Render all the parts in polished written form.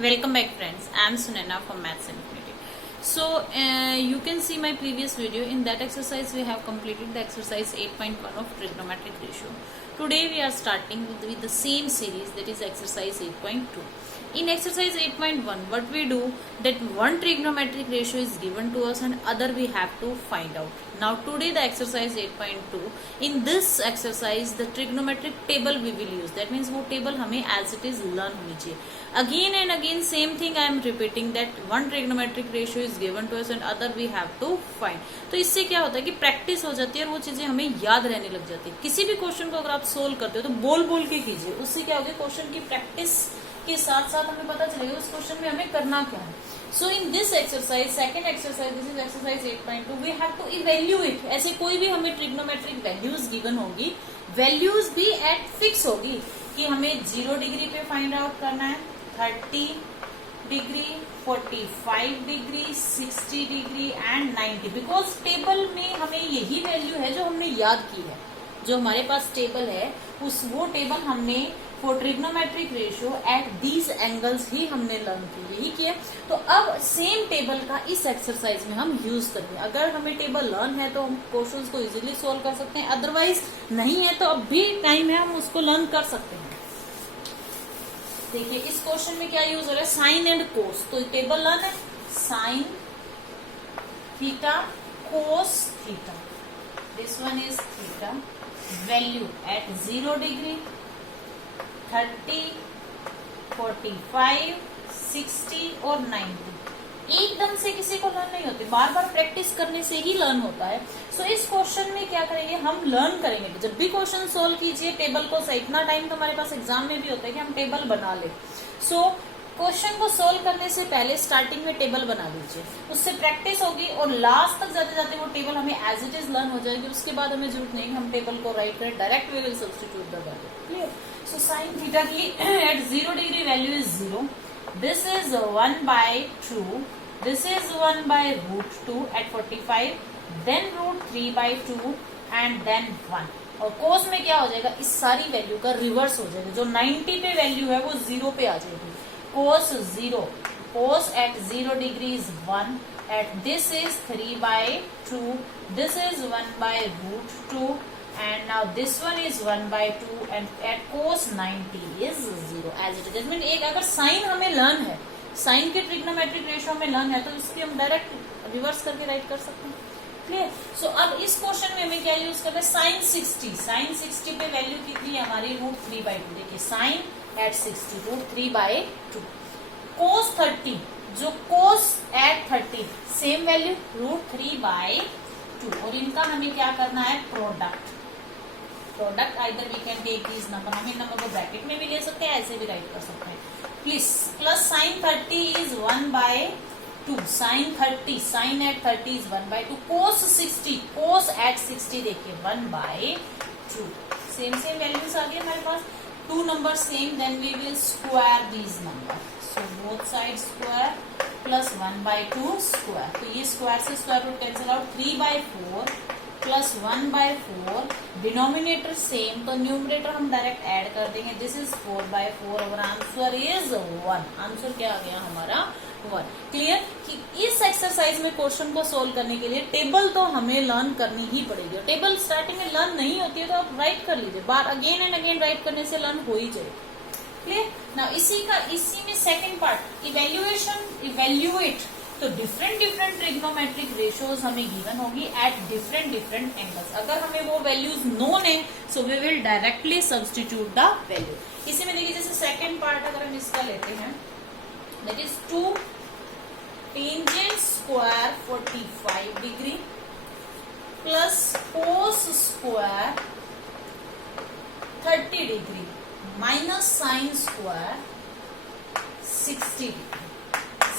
Welcome back friends, I am Sunena from Maths Infinity. So you can see my previous video. In that exercise we have completed the exercise 8.1 of trigonometric ratio. Today we are starting with the same series, that is exercise 8.2. In exercise 8.1 what we do, that one trigonometric ratio is given to us and other we have to find out. Now today the exercise 8.2, in this exercise the trigonometric table we will use. That means वो table हमें as it is learn होनी चाहिए. Again and again same thing I am repeating, that one trigonometric ratio is given to us and other we have to find. तो इससे क्या होता है कि प्रैक्टिस हो जाती है और वो चीजें हमें याद रहने लग जाती है. किसी भी क्वेश्चन को अगर आप सोल्व करते हो तो बोल बोल के कीजिए, उससे क्या होगा, क्वेश्चन की प्रैक्टिस के साथ साथ हमें पता चलेगा उस क्वेश्चन में हमें करना क्या है. So in this exercise, second exercise, this is exercise 8.2, we have to evaluate. ऐसे कोई भी हमें ट्रिग्नोमेट्रिक वैल्यूज गिवन होगी, वैल्यूज भी एट फिक्स होगी कि हमें 0 डिग्री पे फाइंड आउट करना है, 30 degree, 45 degree, 60 degree and 90. Because table में हमें यही वैल्यू है जो हमने याद की है. जो हमारे पास टेबल है वो टेबल हमने for trigonometric ratio at these angles ही हमने लर्न की, यही किया. तो अब सेम टेबल का इस एक्सरसाइज में हम यूज करेंगे. अगर हमें टेबल लर्न है तो हम क्वेश्चंस को इजीली सोल्व कर सकते हैं, अदरवाइज नहीं है तो अब भी टाइम है, हम उसको लर्न कर सकते हैं. देखिए इस क्वेश्चन में क्या यूज हो रहा है, साइन एंड कोस. तो टेबल लर्न है, sine theta, cos theta. This one is theta. Value at 0 degree, 30, 45, 60 और 90. एकदम से किसी को लर्न नहीं होती, बार बार प्रैक्टिस करने से ही लर्न होता है. सो इस क्वेश्चन में क्या करेंगे, हम लर्न करेंगे. जब भी क्वेश्चन सोल्व कीजिए टेबल को सही, इतना टाइम तो हमारे पास एग्जाम में भी होता है कि हम टेबल बना ले. सो क्वेश्चन को सोल्व करने से पहले स्टार्टिंग में टेबल बना लीजिए, उससे प्रैक्टिस होगी और लास्ट तक जाते जाते वो टेबल हमें एज इट इज लर्न हो जाएगी. उसके बाद हमें जरूरत नहीं हम टेबल को राइट करें, direct we will substitute the value. Clear. So sine theta की at 0 degree value is 0. This is 1/2. This is 1/√2 at 45, then √3/2 and then 1. और कोस में क्या हो जाएगा, इस सारी वैल्यू का रिवर्स हो जाएगा. जो 90 पे वैल्यू है वो 0 पे आ जाएगी. Cos 0, cos at 0 degree is 1, at this is 3/2, this is 1/√2 and now this one is 1/2 and at cos 90 is 0 as it is. एक अगर साइन हमें लर्न है, साइन के ट्रिग्नोमेट्रिक रेशियो में लर्न है तो इसकी हम डायरेक्ट रिवर्स करके राइट कर सकते हैं. क्लियर. सो अब इस क्वेश्चन में हमें क्या यूज करना है, साइन 60. साइन 60 पे वैल्यू कितनी है हमारी, √3/2. देखिए साइन एट 60 √3/2. कोस 30, जो कोस एट 30 सेम वैल्यू √3/2. और इनका हमें क्या करना है, product. Product either we can take this number, हम इन नंबर को ब्रैकेट में भी ले सकते हैं, ऐसे भी राइट कर सकते हैं. Please plus sine 30 is 1/2. Sine 30, sine at 30 is 1/2. Cos 60, cos at 60 देखिए 1/2. सेम सेम वैल्यूज आ गए हमारे पास. Two numbers same, then we will square these numbers. So both sides square plus 1/2 square. तो ये square से square root cancel out. 3/4 plus 1/4. Denominator same तो numerator हम direct add कर देंगे. This is 4/4. और आंसर इज 1. आंसर क्या आ गया हमारा, 1. क्लियर. कि इस एक्सरसाइज में क्वेश्चन को सोल्व करने के लिए टेबल तो हमें लर्न करनी ही पड़ेगी. टेबल स्टार्टिंग में लर्न नहीं होती है तो आप राइट कर लीजिए, बार अगेन एंड अगेन राइट करने से लर्न हो ही जाएगी. क्लियर. ना इसी में सेकंड पार्ट, इवेल्युएट. तो डिफरेंट ट्रिग्नोमेट्रिक रेशियोज हमें गिवन होगी एट डिफरेंट एंगल्स. अगर हमें वो वैल्यूज नोन है so we will directly substitute the value. इसी में देखिए जैसे सेकंड पार्ट अगर हम इसका लेते हैं, that is 2 tangent square 45 degree plus cos square 30 degree minus sine square 60 degree.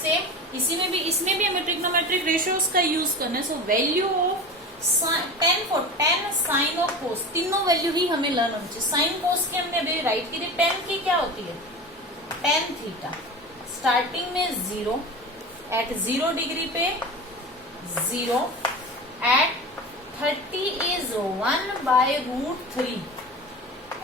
Same इसमें भी हमें ट्रिग्नोमेट्रिक रेशियोज का यूज करना है. सो वैल्यू ऑफ 10 साइन और कोस, तीनों वैल्यू ही हमें लर्न होनी चाहिए. साइन कोस की हमने अभी राइट की थी. 10 की क्या होती है, tan थीटा. स्टार्टिंग में 0, एट 0 डिग्री पे 0, eight 30 is 1/√3,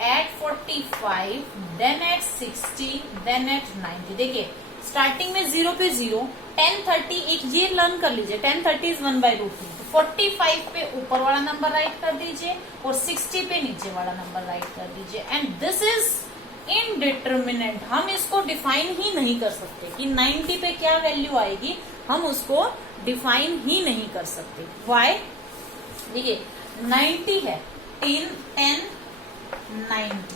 at 45, then at 60, then at 90. देखिए स्टार्टिंग में 0 पे 0, 10, 30 एक ये लर्न कर लीजिए, 10, 30 इज 1/√3, 45 पे ऊपर वाला नंबर राइट कर दीजिए और 60 पे नीचे वाला नंबर राइट कर दीजिए। एंड दिस इज इनडिटर्मिनेंट, हम इसको डिफाइन ही नहीं कर सकते कि 90 पे क्या वैल्यू आएगी, हम उसको डिफाइन ही नहीं कर सकते। वाई? देखिए 90 है, 10, 90,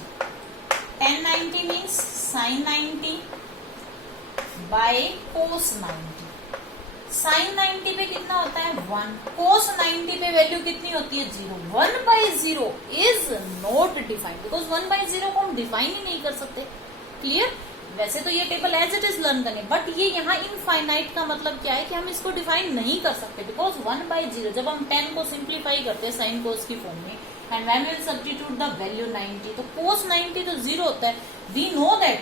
1090 means sine 90 by cos 90। Sine 90 पे कितना होता है 1, कोस 90 पे वैल्यू कितनी होती है 0। 1/0 इज नॉट डिफाइंड बिकॉज 1/0 को हम डिफाइन ही नहीं कर सकते। क्लियर? वैसे तो ये table as it is learn करें, बट ये यहाँ इनफाइनाइट का मतलब क्या है कि हम इसको डिफाइन नहीं कर सकते बिकॉज 1/0 जब हम 10 को सिंप्लीफाई करते हैं साइन कोस की फॉर्म में and when we will substitute the value 90 तो कोस 90 तो 0 होता है। वी नो दैट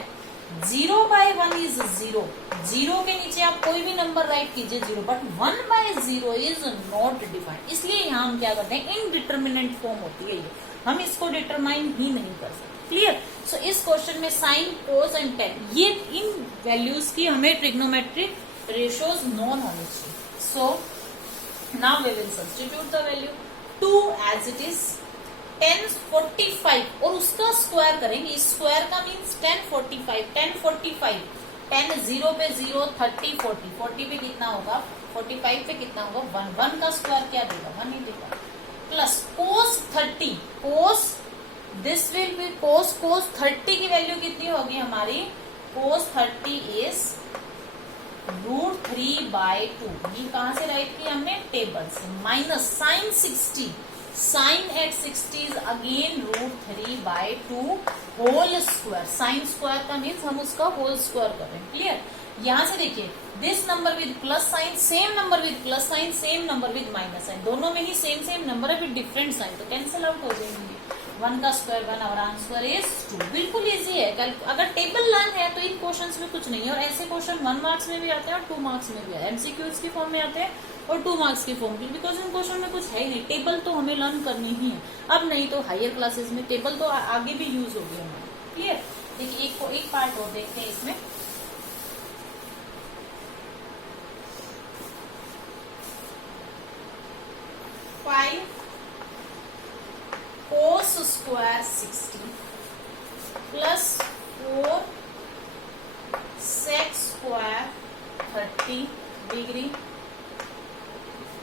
0/1 इज 0, 0 के नीचे आप कोई भी नंबर राइट कीजिए 0, बट 1/0 इज नॉट डिफाइंड। इसलिए यहाँ हम क्या करते हैं, इनडिटर्मिनेंट फॉर्म होती है ये, हम इसको डिटरमाइन ही नहीं कर सकते। क्लियर? सो इस क्वेश्चन में साइन कोस एंड टेन ये इन वैल्यूज की हमें ट्रिग्नोमेट्रिक रेशियोज नोन होनी चाहिए। So now we will substitute the value 2 as it is, 1045 और उसका स्क्वायर करेंगे। इस स्क्वायर का मीन्स 1045, 1045, 10 0 पे 0, 30, 40, 40 पे कितना होगा 45 पे कितना होगा 1, 1 का स्क्वायर क्या देगा 1 ही देगा, plus cos 30, cos this will be cos 30 की वैल्यू कितनी होगी हमारी, कोस 30 इज √3/2। ये कहां से राइट किया हमने, टेबल से, minus sine 60, sine at 60 is again √3/2 whole square. Sine square का मीन्स हम उसका होल स्क्वायर कर रहे हैं। क्लियर? यहां से देखिए this number with plus sign, same number with plus sign, same number with minus sign, दोनों में ही सेम नंबर है विद डिफरेंट साइन, तो कैंसिल आउट हो जाएंगे। 1 का स्क्वायर 1, और आंसर इज 2। बिल्कुल इजी है। अगर टेबल लर्न है तो इन क्वेश्चंस में कुछ नहीं है, और ऐसे क्वेश्चन 1 मार्क्स में भी आते हैं और 2 मार्क्स में भी आते हैं, एमसीक्यूज की फॉर्म में आते हैं और 2 मार्क्स की फॉर्म में, बिकॉज इन क्वेश्चन में कुछ है ही नहीं। टेबल तो हमें लर्न करनी ही है, अब नहीं तो हायर क्लासेस में टेबल तो आगे भी यूज होगी हमारी। क्लियर? देखिए एक पार्ट और देखते हैं इसमें। Cos square 60 plus 4 sec square 30 degree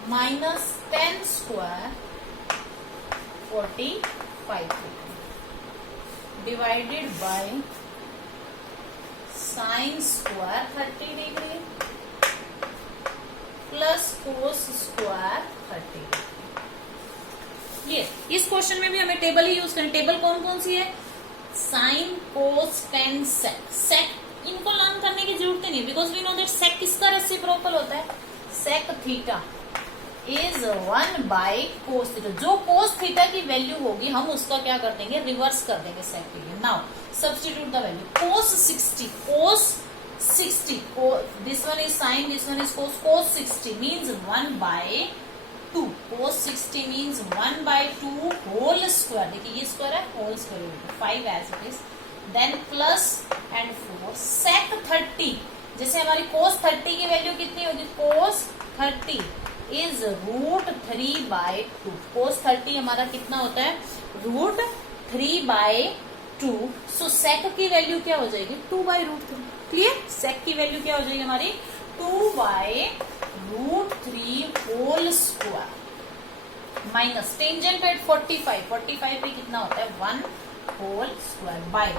minus 10 square 45 degree divided by sine square 30 degree plus cos square 30 degree. इस क्वेश्चन में भी हमें टेबल ही यूज करनी। टेबल कौन कौन सी है, साइन कोस टेन सेक। सेक इनको लर्न करने की जरूरत नहीं, because we know that sake किसका रेसिप्रोकल होता है, सेक थीटा इज 1/कोस थीटा। जो कोस थीटा की वैल्यू होगी हम उसका क्या कर देंगे, रिवर्स कर देंगे सेक के लिए। Now substitute the value, cos 60, cos 60, this one is sine, this one is cos, cos 60 means 1/2, cos 60 means 1/2 whole square। देखिए ये स्क्वायर है, whole square 5 as it is, then plus and 4 sec 30। जैसे हमारी cos 30 की value कितनी होगी, cos 30 is √3/2। cos 30 हमारा कितना होता है, √3/2। सो sec की वैल्यू क्या हो जाएगी, 2/√3। क्लियर? sec की वैल्यू क्या हो जाएगी हमारी 2/√3 whole square minus tangent at 45 पे कितना होता है 1 होल स्क्वायर बाय।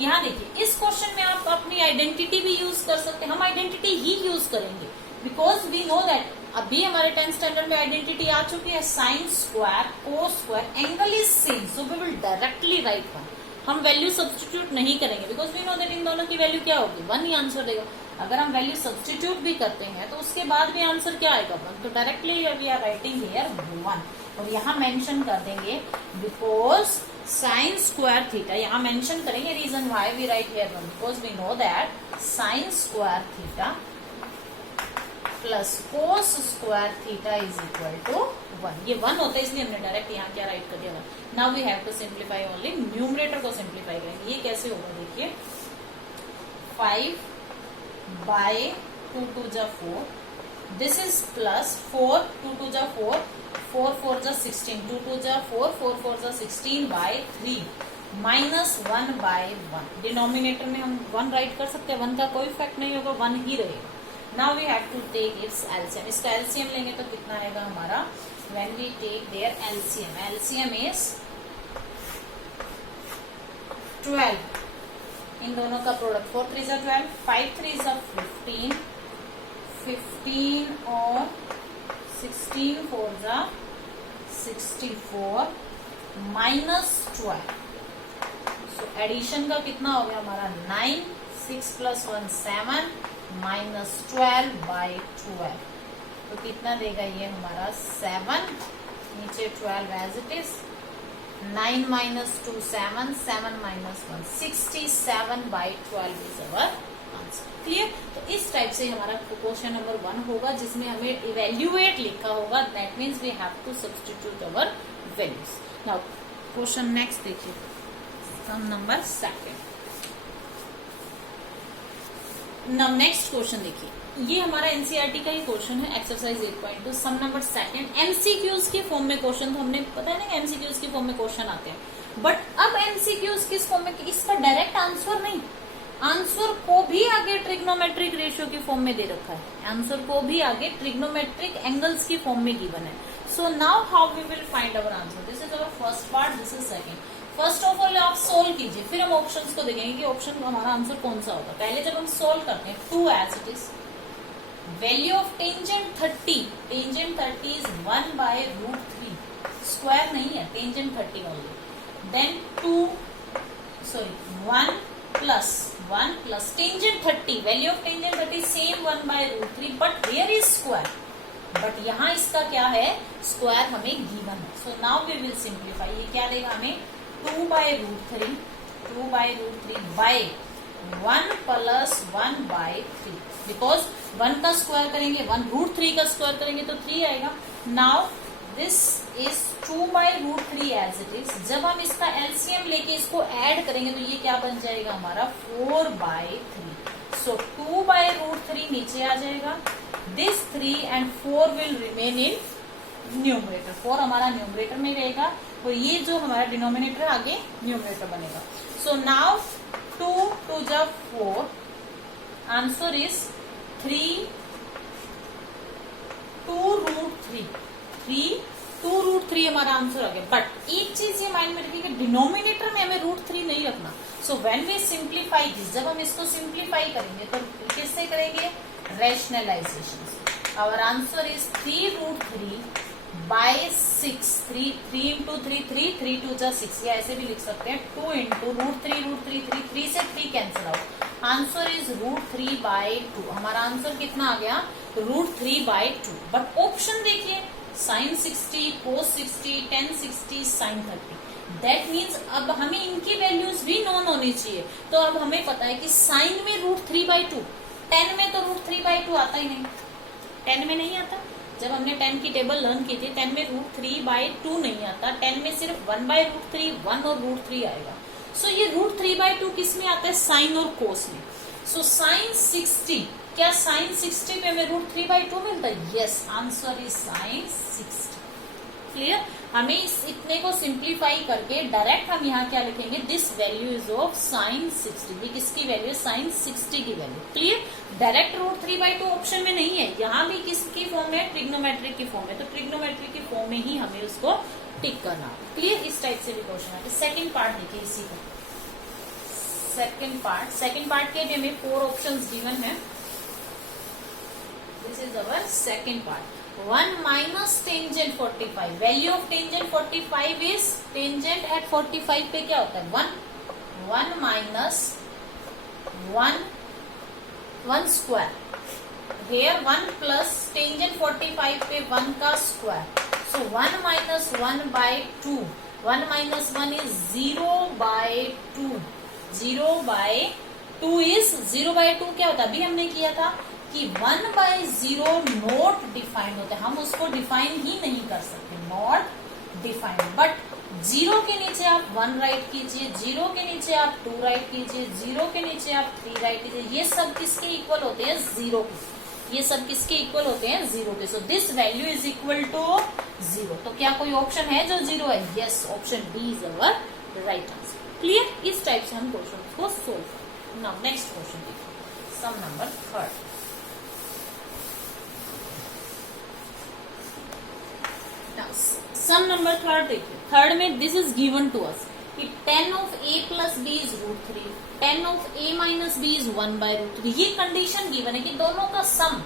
यहाँ देखिए इस क्वेश्चन में आप अपनी आइडेंटिटी भी यूज कर सकते हैं, हम आइडेंटिटी ही यूज करेंगे बिकॉज वी नो दैट अभी हमारे 10th स्टैंडर्ड में आइडेंटिटी आ चुकी है, sine square cos square angle is same, so we will directly write 1। हम वैल्यू सब्स्टिट्यूट नहीं करेंगे बिकॉज वी नो दैट इन दोनों की वैल्यू क्या होगी 1 ही आंसर देगा। अगर हम वैल्यू सब्स्टिट्यूट भी करते हैं तो उसके बाद भी आंसर क्या आएगा 1, तो directly we are writing here 1 और यहाँ मेंशन कर देंगे बिकॉज साइन स्क्वायर थीटा, यहाँ मेंशन करेंगे reason why we write here 1 because we know that sine square theta plus cos square theta is equal to 1। ये 1 होता है इसलिए हमने डायरेक्ट यहाँ क्या राइट कर दिया। Now we have to simplify only, numerator को सिंप्लीफाई करेंगे। ये कैसे होगा देखिए 5 by 2 2 जा 4. This is plus 4 2 2 जा 4, 4 4 जा 16, 2 2 जा 4, 4 4 जा 16 by 3 minus 1 by 1. डिनोमिनेटर में हम 1 राइट कर सकते हैं, 1 का कोई इफेक्ट नहीं होगा, 1 ही रहेगा. Now we have to take its LCM. इसका एलसीएम लेंगे तो कितना आएगा हमारा? When we take their LCM, LCM is 12. इन दोनों का प्रोडक्ट 4 3 जा 12, 5 3 जा 15, 15 और 16 4 जा 64 माइनस 12. सो एडिशन का कितना हो गया हमारा? 9, 6 प्लस 1 7 माइनस 12 बाई 12. तो कितना देगा ये हमारा? 7, नीचे 12 as it is, 9 minus 2 7, 7 minus 1 67 by 12 is our answer. Clear? तो इस टाइप से हमारा क्वेश्चन नंबर 1 होगा जिसमें हमें इवेल्युएट लिखा होगा. That means we have to substitute our values. Now question next देखिए, sum number 2. Now next question देखिए, ये हमारा एनसीईआरटी का ही क्वेश्चन है, एक्सरसाइज 8.2 सम नंबर 2. एमसीक्यूज के फॉर्म में क्वेश्चन, तो हमने पता है ना एमसीक्यूज के फॉर्म में क्वेश्चन आते हैं, बट अब एमसीक्यूज किस फॉर्म में? इसका डायरेक्ट आंसर नहीं, आंसर को भी आगे ट्रिग्नोमेट्रिक रेशियो की फॉर्म में दे रखा है, आंसर को भी आगे ट्रिग्नोमेट्रिक एंगल्स की फॉर्म में गिवन है. So now how we will find our answer? This is our first part, this is second. First of all आप सोल्व कीजिए, फिर हम ऑप्शंस को देखेंगे कि ऑप्शन हमारा आंसर कौन सा होगा. पहले जब हम सोल्व करते हैं, 2 as it is, value of tangent 30, tangent 30 is 1 by root 3, square नहीं है, tangent 30 only. Then 1 plus tangent 30, value of tangent 30 same 1 by root 3, but where is square? But यहाँ इसका क्या है? स्क्वायर हमें गिवन है. So now we will simplify. ये क्या देगा हमें? 2 by root 3, 2 by root 3 by 1 plus 1 bye 3, because 1 का स्क्वायर करेंगे, 1 रूट 3 का स्क्वायर करेंगे तो 3 आएगा. Now this is 2 by root 3 as it is. जब हम इसका एलसीएम लेके इसको ऐड करेंगे तो ये क्या बन जाएगा हमारा? 4 बाय 3. सो 2 बाय रूट 3 नीचे आ जाएगा, this 3 and 4 will remain in numerator. 4 हमारा न्यूमरेटर में रहेगा और ये जो हमारा डिनोमिनेटर आगे न्यूमरेटर बनेगा. सो नाउ 2 2 जा 4, आंसर इज 3 2 रूट 3 हमारा आंसर आ गया. बट एक चीज ये माइंड में रखिए कि डिनोमिनेटर में हमें रूट 3 नहीं रखना. So when we simplify this, जब हम इसको सिंप्लीफाई करेंगे तो किससे करेंगे? रैशनलाइजेशन से. Our answer is 3 root 3 by 6, 3 into 3 3 2 जा 6, या ऐसे भी लिख सकते हैं 2 इंटू रूट 3 3 से 3 cancel out. Answer is root 3 by 2. हमारा आंसर कितना आ गया? Root 3 by 2. बट ऑप्शन देखिए, sine 60, cos 60, tan 60, sine 30. That means अब हमें इनकी वैल्यूज भी नोन होनी चाहिए. तो अब हमें पता है कि साइन में रूट 3 बाय 2, टेन में तो रूट 3 बाय 2 आता ही नहीं, 10 में नहीं आता. जब हमने 10 की टेबल लर्न की थी, 10 में रूट 3 बाय 2 नहीं आता, 10 में सिर्फ 1 बाय रूट 3, 1 और रूट 3 आएगा. सो ये रूट 3 बाय 2 किस में आता है? साइन और कोस में. सो साइन 60, क्या साइन 60 पे हमें रूट 3 बाय 2 मिलता है? Yes, answer is sine 60. Clear? हमें इस इतने को सिंप्लीफाई करके डायरेक्ट हम यहाँ क्या लिखेंगे? This value is of sine 60. ये किसकी वैल्यू? साइन 60 की value. Clear? Direct root 3 by 2 option में नहीं है, यहाँ भी किसकी फॉर्म में? ट्रिग्नोमेट्रिक की फॉर्म में. तो ट्रिग्नोमेट्रिक की फॉर्म में ही हमें उसको टिक करना. क्लियर? इस टाइप से भी क्वेश्चन है. सेकेंड पार्ट देखिए इसी का. सेकेंड पार्ट के भी हमें 4 ऑप्शंस गिवन है. This is our second part. 1 minus tangent 45. Value of tangent 45 is, tangent at 45 पे क्या होता है? 1 minus 1 square. Here 1 plus tangent 45 पे 1 का square. So 1 minus 1 by 2. 1 minus 1 is 0 by 2. 0 by 2 is 0 by 2 क्या होता है? अभी हमने किया था कि 1 by 0 नॉट डिफाइंड होता है, हम उसको डिफाइन ही नहीं कर सकते, नॉट डिफाइंड. बट जीरो के नीचे आप 1 राइट कीजिए, जीरो के नीचे आप 2 राइट कीजिए, जीरो के नीचे आप 3 राइट कीजिए। ये सब किसके इक्वल होते हैं? जीरो के। ये सब किसके इक्वल होते हैं? जीरो के। So this value is equal to zero. तो क्या कोई ऑप्शन है जो जीरो है? Yes, option D is our right answer. Clear? इस टाइप से हम क्वेश्चन को सोल्व। नाउ नेक्स्ट क्वेश्चन देखिए, सम नंबर 3। सम नंबर 3 देखिए, थर्ड में this is given to us कि 10 of a plus B is √3, 10 of a minus B is 1/√3। ये condition given है कि दोनों का सम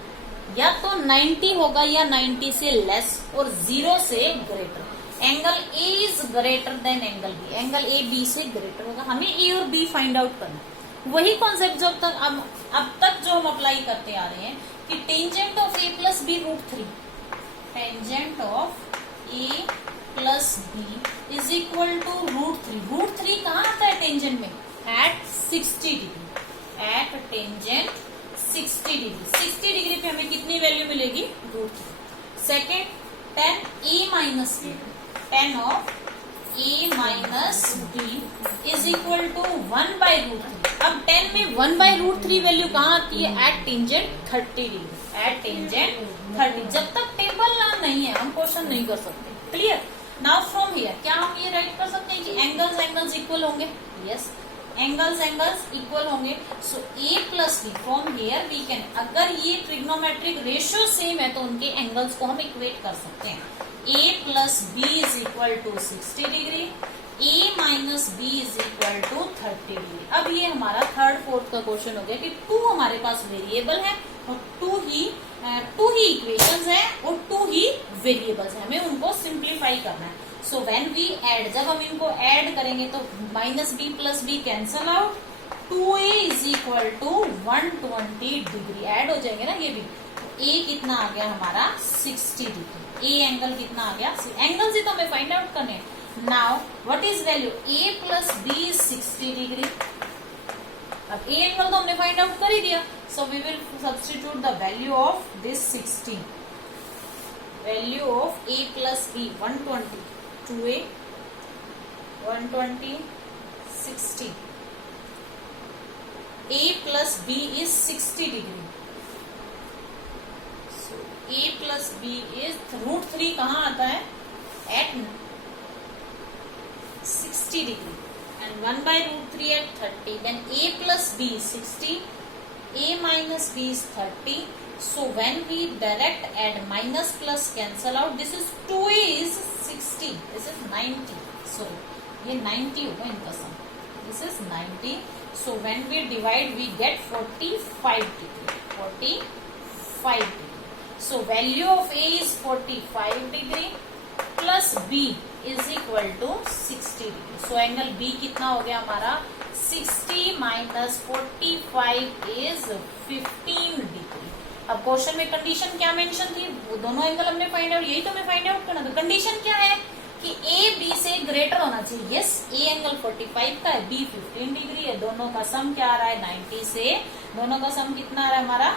या तो 90 होगा या 90 से लेस और 0 से greater. Angle a is greater than angle b, angle a b से ग्रेटर होगा। हमें a और b फाइंड आउट करना है। वही कॉन्सेप्ट जो अब तक जो हम अप्लाई करते आ रहे हैं कि tangent of a plus B √3, tangent of a plus B is equal to √3। √3 कहाँ आता है टेंजेंट में? At 60 degree, at tangent 60 degree. 60 degree पे हमें कितनी वैल्यू मिलेगी? √3। Second, 10 a minus B, 10 of a minus B is equal to 1/√3। अब 10 में 1/√3 वैल्यू कहाँ आती है? At tangent 30 degree, at tangent 30। जब तक टेबल ना नहीं है हम क्वेश्चन नहीं कर सकते। क्लियर? नाउ फ्रॉम हियर क्या हम ये राइट कर सकते हैं कि एंगल्स इक्वल होंगे? यस, एंगल्स इक्वल होंगे। So a plus B, from here we can, अगर ये ट्रिग्नोमेट्रिक रेशियो सेम है तो उनके एंगल्स को हम इक्वेट कर सकते हैं। a plus B is equal to 60 degree, a minus B is equal to 30 degree. अब ये हमारा थर्ड फोर्थ का क्वेश्चन हो गया कि 2 हमारे पास वेरिएबल है और 2 ही इक्वेशंस है और 2 ही वेरिएबल्स है। हमें उनको सिंप्लीफाई करना है। सो व्हेन वी ऐड, जब हम इनको ऐड करेंगे तो minus B plus B cancel out, 2a is equal to 120 degree add हो जाएंगे ना ये भी। a कितना आ गया हमारा? 60 डिग्री। a एंगल कितना आ गया? एंगल से तो हमें फाइंड आउट करने हैं। Now what is value? a plus B is 60 degree. अब a एंगल तो हमने फाइंड आउट कर ही दिया। So we will substitute the value of this 60। Value of a plus बी 120, 2a 120 60, a plus b is 60 degree. So a plus b is √3 कहाँ आता है? At 60 degree and 1/√3 at 30. Then a plus b is 60, a minus b is 30. So when we direct add minus plus cancel out, this is 2a is 60, this is 90. So ये 90 होगा इनका सम, this is 90. So when we divide we get 45 degree, 45 degree. So value of a is 45 degree plus b is equal to 60 degree. So angle b कितना हो गया हमारा? 60 minus 45 is 15 degree. अब question में condition क्या मेंशन थी? वो दोनों एंगल हमने फाइंड आउट, यही तो हमें फाइंड आउट करना था। कंडीशन क्या है कि a b से ग्रेटर होना चाहिए। यस, a एंगल 45 का है, b 15 डिग्री है। दोनों का सम क्या आ रहा है? 90 से दोनों का सम कितना आ रहा है हमारा?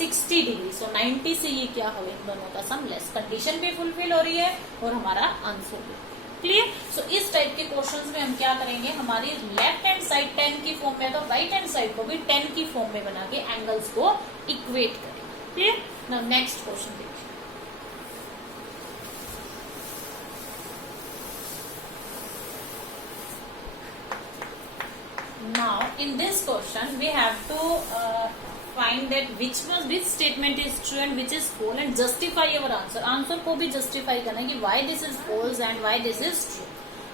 60 डिग्री। सो 90 से ये क्या हो गया? दोनों का सम लेस। कंडीशन भी फुलफिल हो रही है और हमारा आंसर भी। क्लियर? सो इस टाइप के क्वेश्चंस में हम क्या करेंगे? हमारी लेफ्ट हैंड साइड 10 की फॉर्म में तो राइट हैंड साइड को भी 10 की फॉर्म में बना के एंगल्स को इक्वेट करेंगे। क्लियर? नाउ नेक्स्ट क्वेश्चन देखिए। Now in this question we have to find that which statement is true and which is false and justify our answer. Answer को भी justify करना है कि why this is false and why this is true.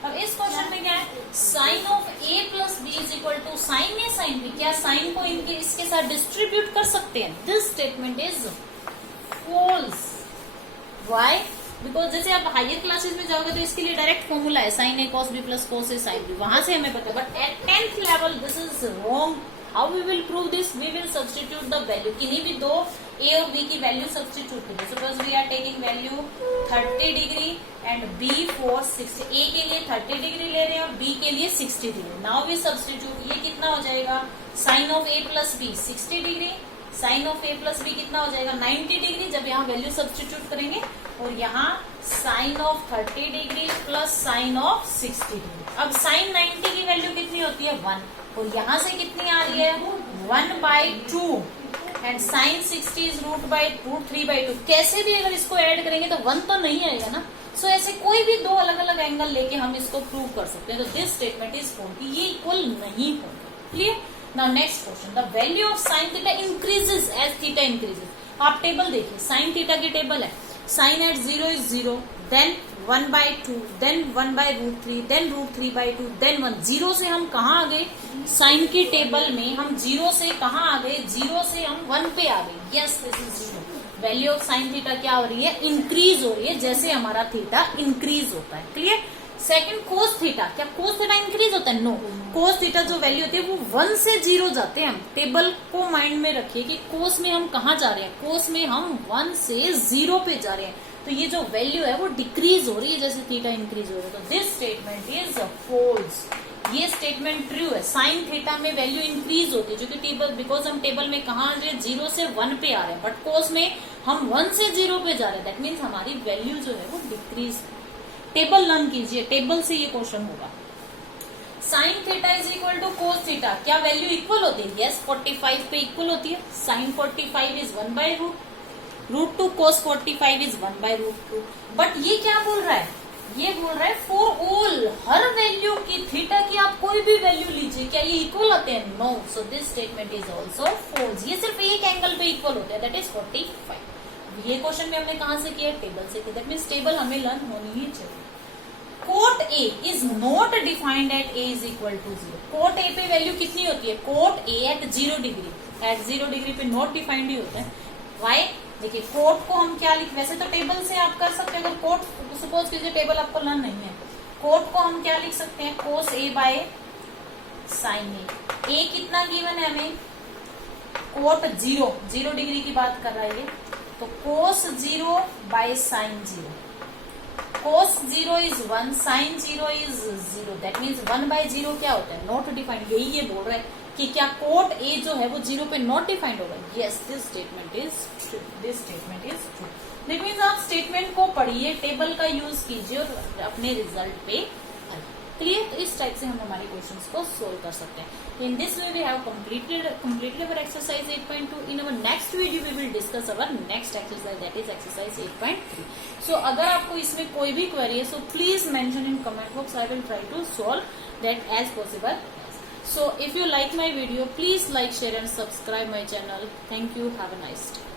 अब इस question में क्या है? Sine of a plus B is equal to sine A sine B. क्या साइन को इनके इसके साथ डिस्ट्रीब्यूट कर सकते हैं? This statement is false. Why? Because जैसे आप हायर क्लासेस में जाओगे तो इसके लिए डायरेक्ट फॉर्मूला है sine A cos B plus cos A sine B, वहां से हमें पता है। But at 10th level this is wrong. How we will prove this? We will substitute the value. किन्हीं भी दो ए और बी की वैल्यू सब्स्टिट्यूट करें। Suppose we are taking value 30 degree and B for 60। A के लिए 30 degree ले रहे हैं और बी के लिए 60 डिग्री। नाउ वी सब्स्टिट्यूट, ये कितना हो जाएगा? Sine of A plus B 60 degree, sine of A plus B कितना हो जाएगा 90 डिग्री, जब यहाँ वैल्यू सब्स्टिट्यूट करेंगे, और यहाँ sine of 30 degree plus sine of 60 degree. अब साइन 90 की वैल्यू कितनी होती है 1, और यहाँ से कितनी आ रही है 1/2, एंड साइन 60 इज √3/2। कैसे भी अगर इसको ऐड करेंगे तो 1 तो नहीं आएगा ना। सो ऐसे कोई भी दो अलग अलग एंगल लेके हम इसको प्रूव कर सकते हैं। तो दिस स्टेटमेंट इज फोन कि ये इक्वल नहीं होगा। Clear. Now next question, the value of sine theta increases as theta increases. आप टेबल देखिए, साइन थीटा की टेबल है, sine at 0 is 0, then 1/2, then 1/√3, then √3/2, then 1। 0 से हम कहाँ आ गए साइन की टेबल में, हम 0 से कहाँ आ गए, 0 से हम 1 पे आ गए। Yes, this is 0। Value of sine theta क्या हो रही है, इंक्रीज हो रही है, जैसे हमारा थीटा इंक्रीज होता है। क्लियर। सेकंड, कोस थीटा, क्या कोस थीटा इंक्रीज होता है? नो। कोस थीटा जो वैल्यू होती है वो 1 से 0 जाते हैं। हम टेबल को माइंड में रखिए कि कोस में हम कहाँ जा रहे हैं, कोस में हम 1 से 0 पे जा रहे हैं। तो ये जो वैल्यू है वो डिक्रीज हो रही है जैसे थीटा इंक्रीज हो रहा है। तो दिस स्टेटमेंट इज फॉल्स। ये स्टेटमेंट ट्रू है। साइन थीटा में वैल्यू इंक्रीज होती है, जो कि टेबल, बिकॉज हम टेबल में कहाँ आ रहे हैं 0 से 1 पे आ रहे हैं, बट कोस में हम 1 से 0 पे जा रहे हैं। दैट मीन्स हमारी वैल्यू जो है वो डिक्रीज। टेबल लर्न कीजिए, टेबल से ये क्वेश्चन होगा। Sine theta is equal to cos theta, क्या वैल्यू इक्वल होती है? यस, 45 पे इक्वल होती है। Sine 45 is 1/√2, cos 45 is 1/√2। But ये क्या बोल रहा है, ये बोल रहा है फॉर ऑल, हर वैल्यू की थीटा की आप कोई भी वैल्यू लीजिए, क्या ये इक्वल होते हैं? No. So this statement is also false. ये सिर्फ एक एंगल पे इक्वल होते हैं, दैट इज 45। ये क्वेश्चन में हमने कहां से किया, टेबल से किया। दैट मीन्स टेबल हमें लर्न होनी ही चाहिए। Cot A is not defined at A is equal to 0। Cot A पे वैल्यू कितनी होती है? Cot A at 0 degree, at 0 degree पे नॉट डिफाइंड ही होता है। वाई? देखिए, कोट को हम क्या लिख, वैसे तो टेबल से आप कर सकते हैं। अगर कोट, सपोज कीजिए टेबल आपको लर्न नहीं है, कोट को हम क्या लिख सकते हैं, कोस ए बाय साइन ए। ए कितना गिवन है हमें, कोट 0 डिग्री की बात कर रहा है ये, तो cos 0 by sine 0। Cos 0 is 1, sine 0 is 0। That means 1/0 क्या होता है, नॉट डिफाइंड। यही ये बोल रहा है कि क्या कोट ए जो है वो 0 पे नॉट डिफाइंड होगा। Yes, this statement is true, this statement is true. That means आप स्टेटमेंट को पढ़िए, टेबल का यूज कीजिए और अपने रिजल्ट पे। क्लियर। तो इस टाइप से हम हमारे क्वेश्चंस को सोल्व कर सकते हैं। In this way we have completed our exercise 8.2. In our next video we will discuss our next exercise, that is exercise 8.3. So अगर आपको इसमें कोई भी क्वेरी है, so please mention in comment box. I will try to solve that as possible. So if you like my video, please like, share and subscribe my channel. Thank you. Have a nice day.